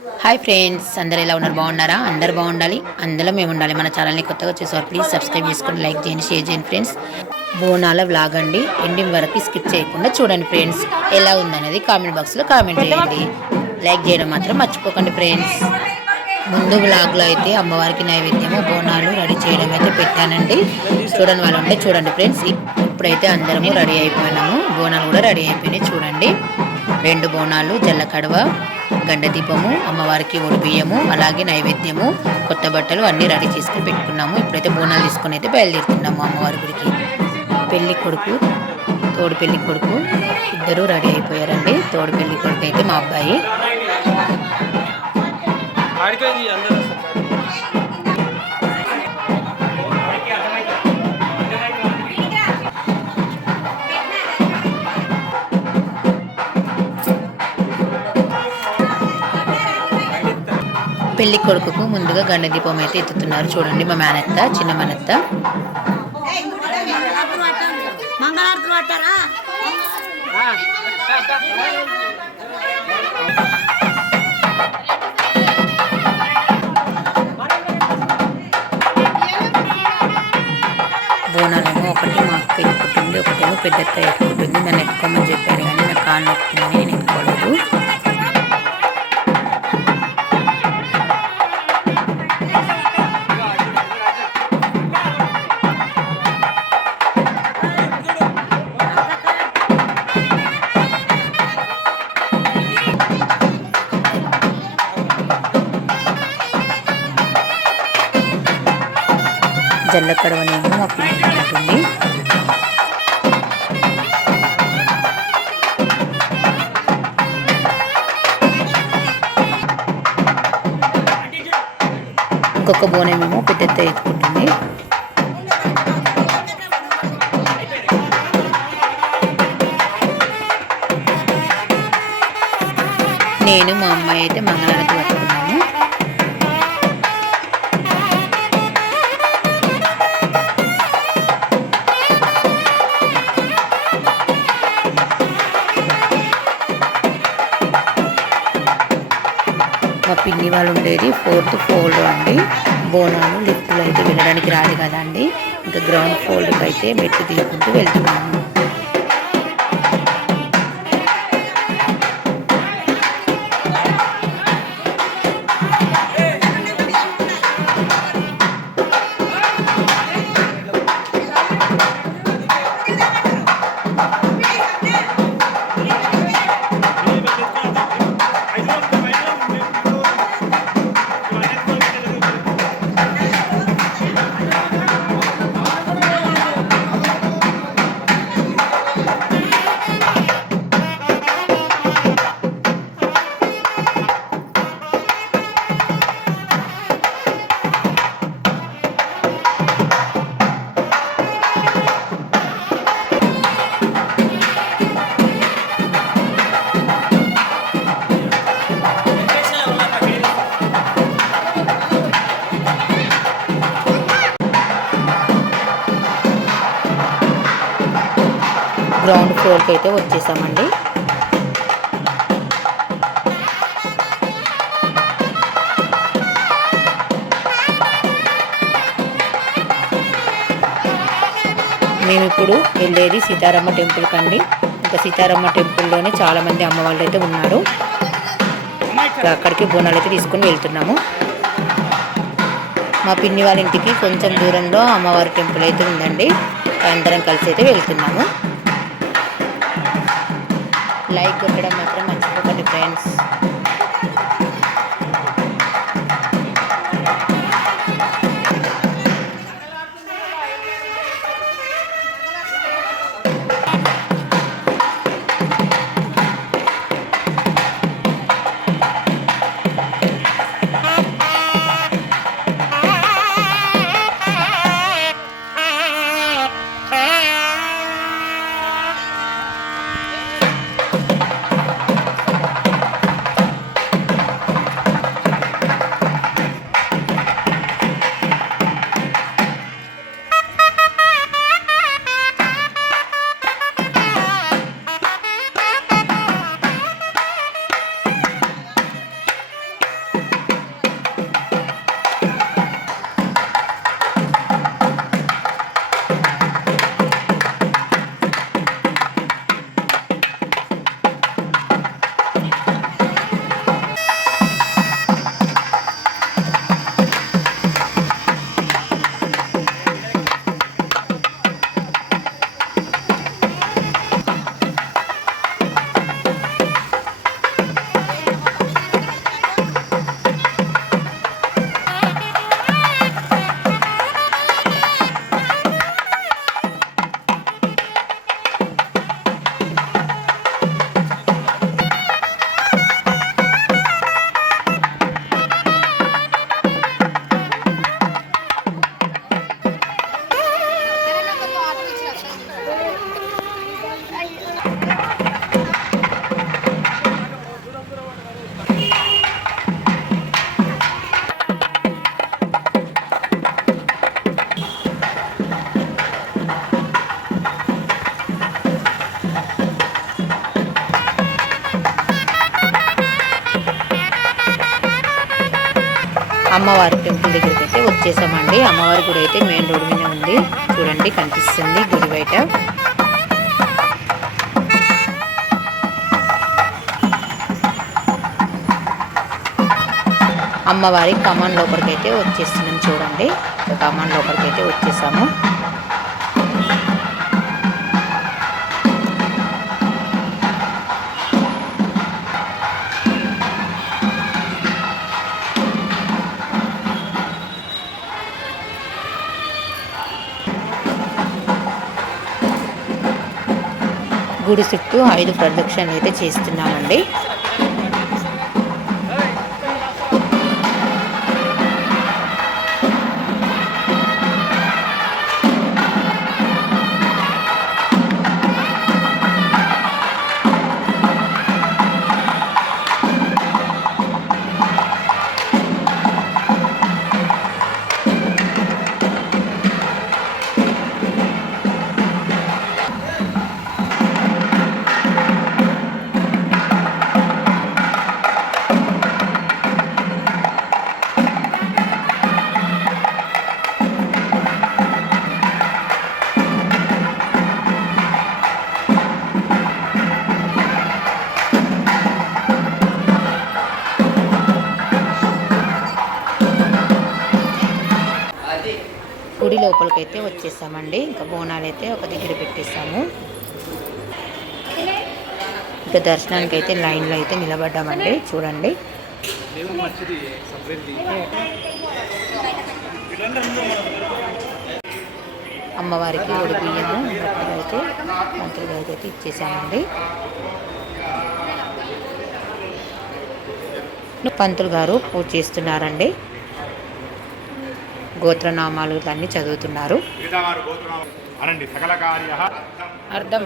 Hi friends, అందరు ఎలా ఉన్నారు? బాగున్నారా? అందరు బాగుండాలి, అందులో మేము ఉండాలి. మన ఛానల్ని కొత్తగా చూసేవారు ప్లీజ్ సబ్స్క్రైబ్ చేసుకొని లైక్ చేయండి, షేర్ చేయండి ఫ్రెండ్స్. బోనాల వ్లాగ్ అండి, ఎండింగ్ వరకు స్కిప్ చేయకుండా చూడండి ఫ్రెండ్స్. ఎలా ఉందనేది కామెంట్ బాక్స్లో కామెంట్ చేయండి. లైక్ చేయడం మాత్రం మర్చిపోకండి ఫ్రెండ్స్. ముందు వ్లాగ్లో అయితే అమ్మవారికి నైవేద్యము బోనాలు రెడీ చేయడం అయితే పెట్టానండి. చూడండి వాళ్ళు ఉంటే చూడండి ఫ్రెండ్స్. ఇప్పుడైతే అందరము రెడీ అయిపోయినాము, బోనాలు కూడా రెడీ అయిపోయినాయి చూడండి. 2 బోనాలు, జల్ల కడవ, గండ దీపము, అమ్మవారికి బియ్యము, అలాగే నైవేద్యము, కొత్త బట్టలు అన్నీ రెడీ చేసుకుని పెట్టుకున్నాము. ఇప్పుడైతే బోనాలు తీసుకొని అయితే బయలుదేరుతున్నాము అమ్మవారి గుడికి. పెళ్లి కొడుకు, తోడు పెళ్లి కొడుకు ఇద్దరు రెడీ అయిపోయారండి. తోడు పెళ్లి కొడుకు అయితే మా అబ్బాయి. పెళ్లి కొడుకుకు ముందుగా గండ దీపం అయితే ఎత్తుతున్నారు చూడండి. మా మేనత్త, చిన్న మేనత్త. బోనాలేమో ఒకటి మా అక్క ఎక్కుతుంది, ఒకటేమో పెద్దత్త ఎక్కుతుంది. నన్ను ఎక్కుకోమని చెప్పారు కానీ నాకు కాళ్ళు ఎక్కుతుందని నేను ఎక్కుకోలేదు. జల్ల కడవనేమో మా పిల్లలు ఉంటుంది. ఇంకొక బోనేమేమో పెద్దత్త ఎత్తుకుంటుంది. నేను మా అమ్మాయి అయితే మంగళారతి పట్టుకున్నాము. మా పిన్ని వాళ్ళు ఉండేది 4th ఫ్లోర్ అండి. బోనాలు లిఫ్ట్లో అయితే వెళ్ళడానికి రాదు కదండి, ఇంకా గ్రౌండ్ ఫ్లోర్కి అయితే మెట్లు తీసుకుంటూ వెళ్తున్నాము. గ్రౌండ్ ఫ్లోర్కి అయితే వచ్చేసామండి. మేము ఇప్పుడు వెళ్ళేది సీతారామ టెంపుల్ కండి. ఇంకా సీతారామ టెంపుల్లోనే చాలామంది అమ్మవాళ్ళు అయితే ఉన్నారు. అక్కడికి బోనాలు అయితే తీసుకొని వెళ్తున్నాము. మా పిన్ని వాళ్ళ ఇంటికి కొంచెం దూరంలో అమ్మవారి టెంపుల్ అయితే ఉందండి. అందరం కలిసి అయితే వెళ్తున్నాము. లైక్ కొట్టడం మాత్రం మర్చిపోకండి ఫ్రెండ్స్. అమ్మవారి టెంపుల్ దగ్గరికి అయితే వచ్చేసామండి. అమ్మవారి గుడి అయితే మెయిన్ రోడ్ మీద ఉంది. చూడండి కనిపిస్తుంది గుడి బయట. అమ్మవారి కమాన్ లోపలికి అయితే వచ్చేస్తున్నాం. చూడండి కమాన్ లోపలికి అయితే వచ్చేసాము. గుడి చుట్టూ 5 ప్రదక్షిణలు అయితే చేస్తున్నామండి. గుడి లోపలికైతే వచ్చేసామండి. ఇంకా బోనాలు అయితే ఒక దగ్గర పెట్టేసాము. ఇంకా దర్శనానికి అయితే లైన్లో అయితే నిలబడ్డామండి. చూడండి అమ్మవారికి ఒడి బియ్యము బట్టలు అయితే మంత్రులు గారికి అయితే ఇచ్చేసామండి. పంతులు గారు పూజ చేస్తున్నారండి. గోత్రనామాలు అన్నీ చదువుతున్నారు. అర్థం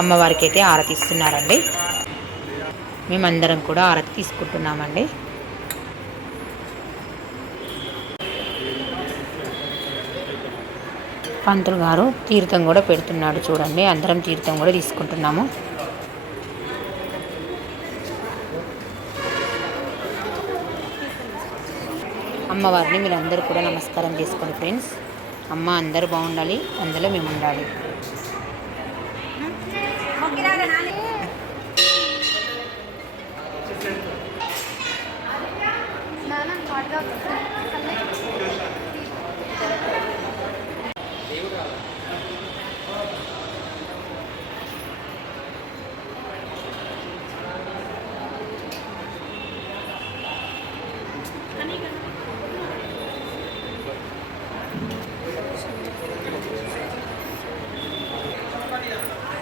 అమ్మవారికి అయితే ఆరతి ఇస్తున్నారండి. మేమందరం కూడా ఆరతి తీసుకుంటున్నామండి. పంతులు గారు తీర్థం కూడా పెడుతున్నాడు. చూడండి అందరం తీర్థం కూడా తీసుకుంటున్నాము. అమ్మవారిని మీరు అందరూ కూడా నమస్కారం చేసుకోండి ఫ్రెండ్స్. అమ్మ అందరూ బాగుండాలి, అందులో మేము ఉండాలి.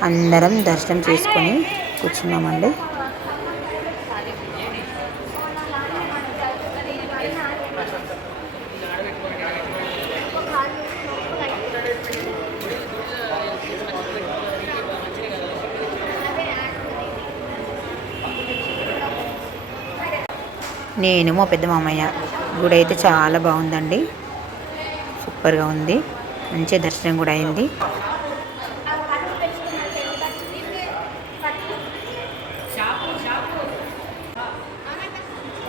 అందరం దర్శనం చేసుకొని కూర్చున్నామండి. నేను మా పెద్ద మామయ్య. గుడి అయితే చాలా బాగుందండి, సూపర్గా ఉంది. మంచి దర్శనం కూడా అయింది.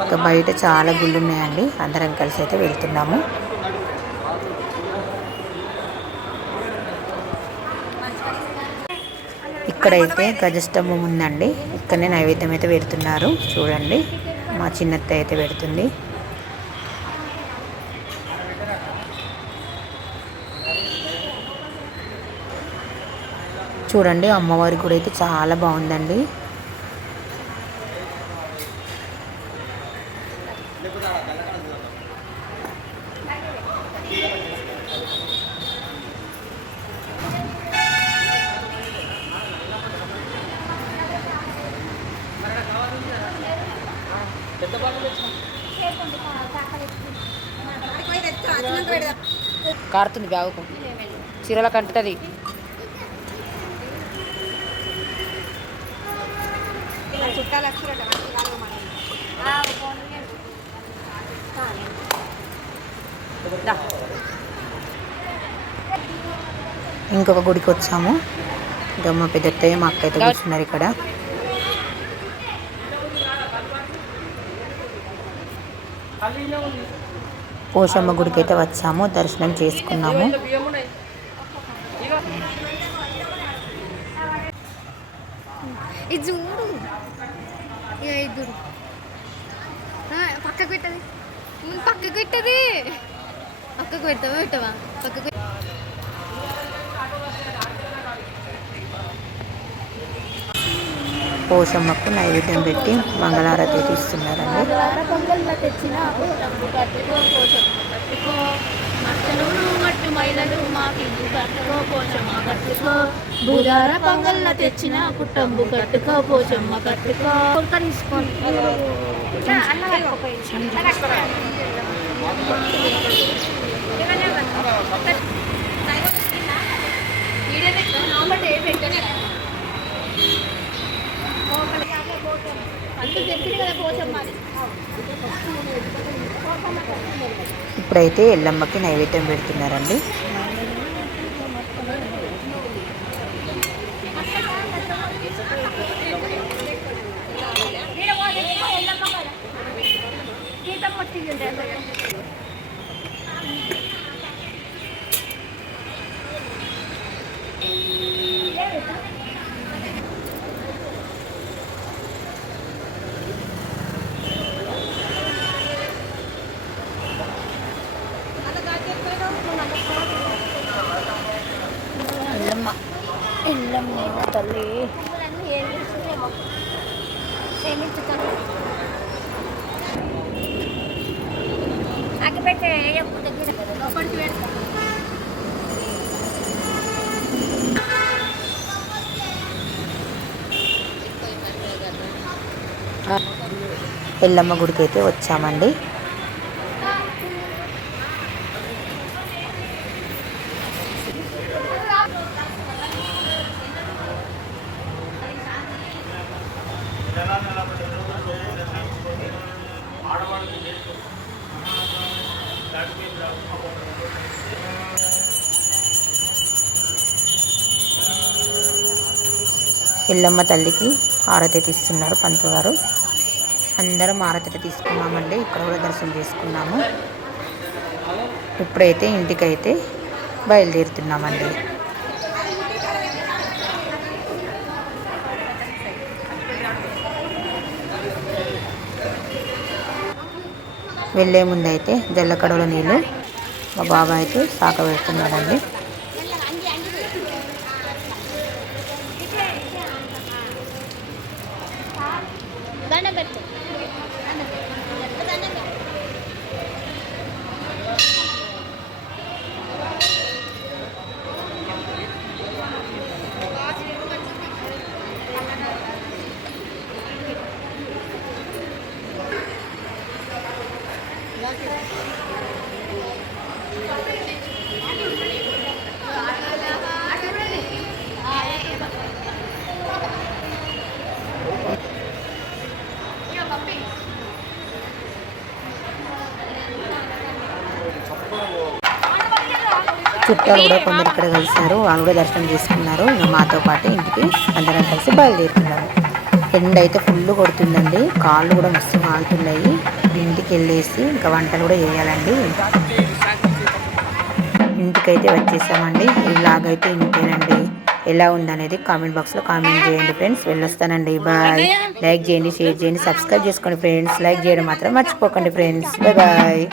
ఇంకా బయట చాలా గుళ్ళు ఉన్నాయండి. అందరం కలిసి అయితే వెళ్తున్నాము. ఇక్కడైతే గజస్తంభం ఉందండి. ఇక్కడనే నైవేద్యం అయితే పెడుతున్నారు. చూడండి మా చిన్నత్త అయితే పెడుతుంది. చూడండి అమ్మవారి గుడి అయితే చాలా బాగుందండి. కారుతుంది బ్యాగుకు, చీరల కంటుతుంది. ఇంకొక గుడికి వచ్చాము. ఇంకా మా పెద్దత్తయ్య మా అక్క అయితే కూర్చున్నారు ఇక్కడ. పోషమ్మ గుడికి అయితే వచ్చాము, దర్శనం చేసుకున్నాము. ఇది చూడు ఇద్దరు పక్కకు పెట్టది, పక్కకు పెట్టది, పక్కకు పెడతావా పెట్టవా పక్కకు. పోషమ్మకు నైవేద్యం పెట్టి మంగళారతి తీస్తున్నారండి. బుధార పొంగల్ల తెచ్చిన కుట్టంబు కట్టుకో పోచమ్మ కట్టుకో తీసుకోండి. ఇప్పుడైతే ఎల్లమ్మకి నైవేద్యం పెడుతున్నారండి. ఎల్లమ్మ తల్లి ఎల్లమ్మ గుడికి అయితే వచ్చామండి. ఎల్లమ్మ తల్లికి హారతి తీస్తున్నారు పంతులు గారు. అందరం హారతి తీసుకున్నామండి. ఇక్కడ కూడా దర్శనం చేసుకున్నాము. ఇప్పుడైతే ఇంటికైతే బయలుదేరుతున్నామండి. వెళ్ళే ముందైతే జల్లకడవల నీళ్ళు మా బాబా అయితే సాక పెడుతున్నాడండి. చుట్టాలు కూడా కొందరు ఇక్కడ కలిసారు. వాళ్ళు కూడా దర్శనం చేసుకున్నారు. ఇంకా మాతో పాటు ఇంటికి అందరం కలిసి బయలుదేరుతున్నారు. ఎండ అయితే ఫుల్ కొడుతుందండి. కాళ్ళు కూడా మస్తు కాలుతున్నాయి. ఇంటికి వెళ్ళేసి ఇంకా వంటలు కూడా చేయాలండి. ఇంటికైతే వచ్చేసామండి. ఈ వ్లాగ్ అయితే ఇంతేనండి. ఎలా ఉందనేది కామెంట్ బాక్స్లో కామెంట్ చేయండి ఫ్రెండ్స్. వెళ్ళొస్తానండి. బాయ్. లైక్ చేయండి, షేర్ చేయండి, సబ్స్క్రైబ్ చేసుకోండి ఫ్రెండ్స్. లైక్ చేయడం మాత్రం మర్చిపోకండి ఫ్రెండ్స్. Bye bye.